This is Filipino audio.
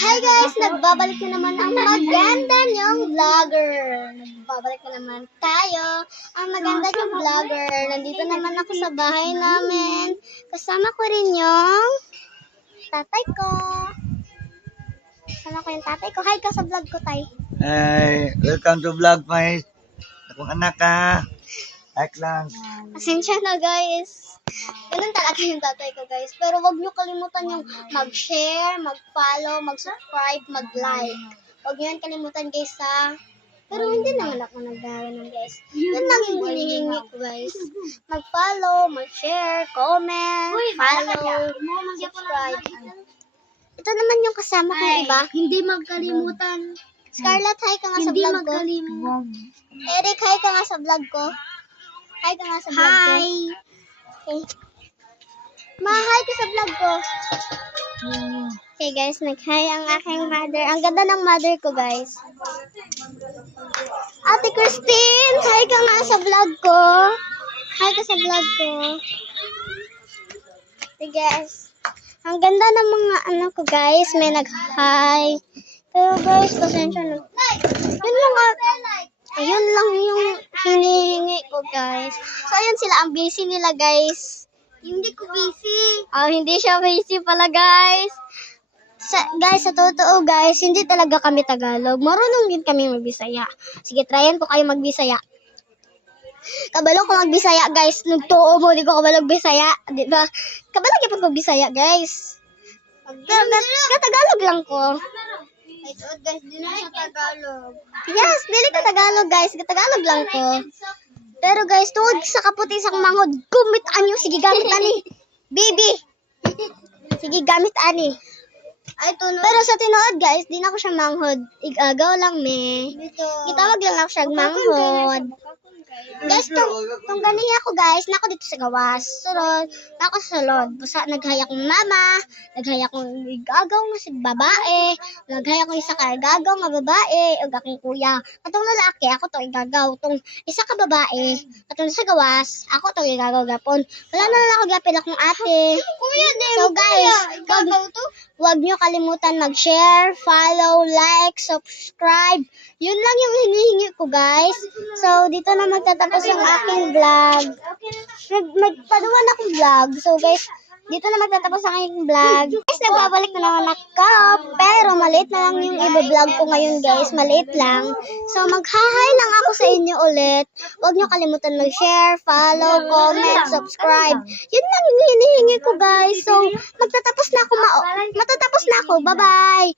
Hi guys! Nagbabalik na naman ang maganda niyong vlogger. Nagbabalik na naman tayo. Ang maganda niyong vlogger. Nandito naman ako sa bahay namin. Kasama ko rin yung tatay ko. Kasama ko yung tatay ko. Hi ka sa vlog ko, tay. Hey, welcome to vlog, my akong anak ka. Like lang. Pasensya na guys. Ganun talaga yung tatay ko guys. Pero wag niyo kalimutan yung mag-share, mag-follow, mag-subscribe, mag-like. Wag niyo yan kalimutan guys ha. Pero hindi naman ako nagdaranan guys. Yun lang yung hinihingi ko guys. Mag-follow, mag-share, comment, follow, subscribe. Ito naman yung kasama kong iba. Hindi magkalimutan. Scarlett, hi ka nga sa Hindi vlog ko. magkalimutan. Eric, hi ka nga sa vlog ko. Hi ka nga sa vlog ko. Hi. Okay. Ma-hi ka sa vlog ko. Okay guys, nag-hi ang aking mother. Ang ganda ng mother ko guys. Ate Christine, hi ka nga sa vlog ko. Hi ka sa vlog ko. Okay guys. Ang ganda ng mga anak ko guys. May nag-hi. Pero guys, pasensya na. Yun lang ayun lang yung hinihingi ko guys. So ayun sila, ang busy nila guys. Hindi ko busy. Hindi siya busy pala guys. Guys, sa totoo guys, hindi talaga kami Tagalog. Marunong din kami magbisaya. Sige, tryan ko kayo magbisaya. Kabalo ko magbisaya guys. Nagtuo mo, di ko kabalo bisaya. Di ba? Kabalo ko magbisaya guys. Tagalog lang ko. Ay, guys, di na siya Tagalog. Yes, dili ko Tagalog guys. Tagalog lang ko. Pero guys, tungod sa kaputi sa manghod, gumit anyo. Sige, gamit ani. Baby. Sige, gamit ani. Ay, tunod. Pero sa tinuod guys, di na ako siya manghod. Igagaw lang me. Dito. Gitawag lang ako siya manghod. Guys, tong ganiya ko guys, nako dito sa gawas. Sunod, nako sa salod. Busa naghaya kong mama, naghaya kong igagaw nga si babae, naghaya kong isa ka igagaw nga babae, ug aking kuya. Katong lalaki, ako to igagaw. Tong isa ka babae, katong sa gawas, ako to igagaw gapon. Wala na lang ako gapil akong ate. Kuya, din. So guys, Gagaw to. huwag nyo kalimutan mag-share, follow, like, subscribe. Yun lang yung hinihingi ko, guys. So, dito na magtatapos ang aking vlog. Magpaduan akong vlog. So, guys, dito na magtatapos ang aking vlog. Guys, nagbabalik na naman ako. Pero, maliit na lang yung i-vlog ko ngayon, guys. Maliit lang. So, mag-hi lang ako sa inyo ulit. Huwag nyo kalimutan mag-share, follow, comment, subscribe. Yun lang yung hinihingi ko, guys. So, matatapos na ako. Bye-bye!